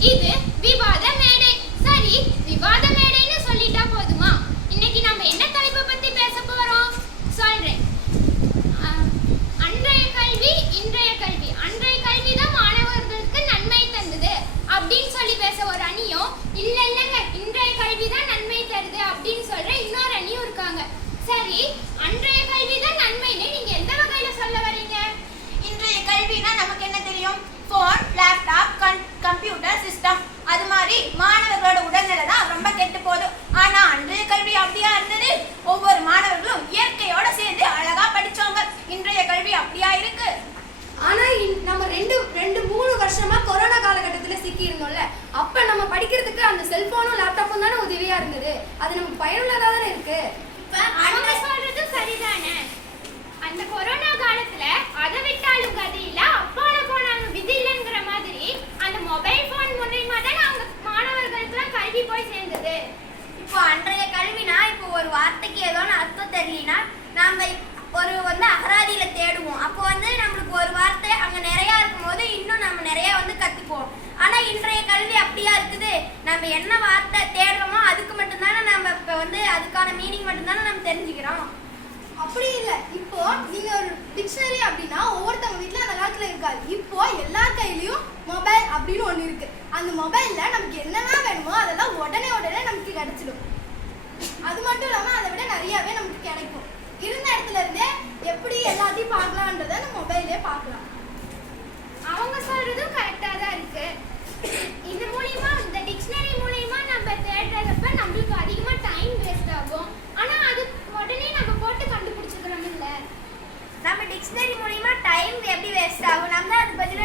7, 1. Computer system அது மாதிரி மாணவர்களோட உடல்நிலை தான் ரொம்ப கெட்டு போகுது. ஆனா அன்றைய கல்வி அப்படியா இருந்தது? ஒவ்வொரு மாணவர்களும் இயற்கையோட சேர்ந்து அழகா படிச்சவங்க. இன்றைய கல்வி அப்படியா இருக்கு? ஆனா நம்ம ரெண்டு ரெண்டு மூணு வருஷமா கொரோனா காலகட்டத்துல சிக்கி இருந்தோம்ல அப்ப நம்ம படிக்கிறதுக்கு அந்த செல்போனும் லேப்டாப்பும் தானே உதவியா இருந்தது. அது நமக்கு பயனுள்ளதா தானே இருக்கு? அவங்க சொல்றது சரிதானே? அந்த கொரோனா காலத்துல அதை விட்டாலும் கதை இல்ல அப்பால போனாலும் விதி இல்லைங்கிற மாதிரி அந்த மொபைல் போன் மூலியமா தான் அவங்க கல்வி போய் சேர்ந்தது. இப்போ அன்றைய கல்வினா இப்போ ஒரு வார்த்தைக்கு ஏதோ ஒன்று அர்த்தம் தெரியலனா நாம் ஒரு வந்து அகராதியில தேடுவோம். அப்போ வந்து நம்மளுக்கு ஒரு வார்த்தை அங்கே நிறையா இருக்கும்போது இன்னும் நம்ம நிறைய வந்து கற்றுப்போம் ஆனால் இன்றைய கல்வி அப்படியா இருக்குது? நம்ம என்ன வார்த்தை தேடுறோமோ அதுக்கு மட்டும்தானே நம்ம இப்போ வந்து அதுக்கான மீனிங் மட்டும்தானே நம்ம தெரிஞ்சுக்கிறோம். அப்படி இல்லை. இப்போ நீங்க ஒரு டிக்ஷனரி அப்படின்னா ஒவ்வொருத்தவங்க வீட்டில் அந்த காலத்தில் இருக்காது. இப்போ எல்லார் கையிலையும் மொபைல் அப்படின்னு ஒன்று இருக்கு. அந்த மொபைலில் நமக்கு என்னென்ன வேணுமோ அதெல்லாம் உடனே உடனே நமக்கு கிடைச்சிடும் அது மட்டும் இல்லாமல் அதை விட நிறையவே நமக்கு கிடைக்கும். இருந்த இடத்துல இருந்தே எப்படி எல்லாத்தையும் பார்க்கலான்றத நம்ம மொபைல்லே பார்க்கலாம். அவங்க சொல்றதும் கரெக்டாக தான் இருக்கு. இது மூலியமா இந்த டிக்ஷனரி மூலியமா நம்ம தேடுறதப்ப நம்மளுக்கு அதிகமா டைம் வேஸ்ட் ஆகும். ஆனா அது உடனே நம்ம போட்டு கண்டுபிடிச்சிக்கிறோம் இல்ல. நம்ம டிக்ஷனரி மூலியமா டைம் எப்படி வேஸ்ட் ஆகும்? நம்ம அதை பற்றி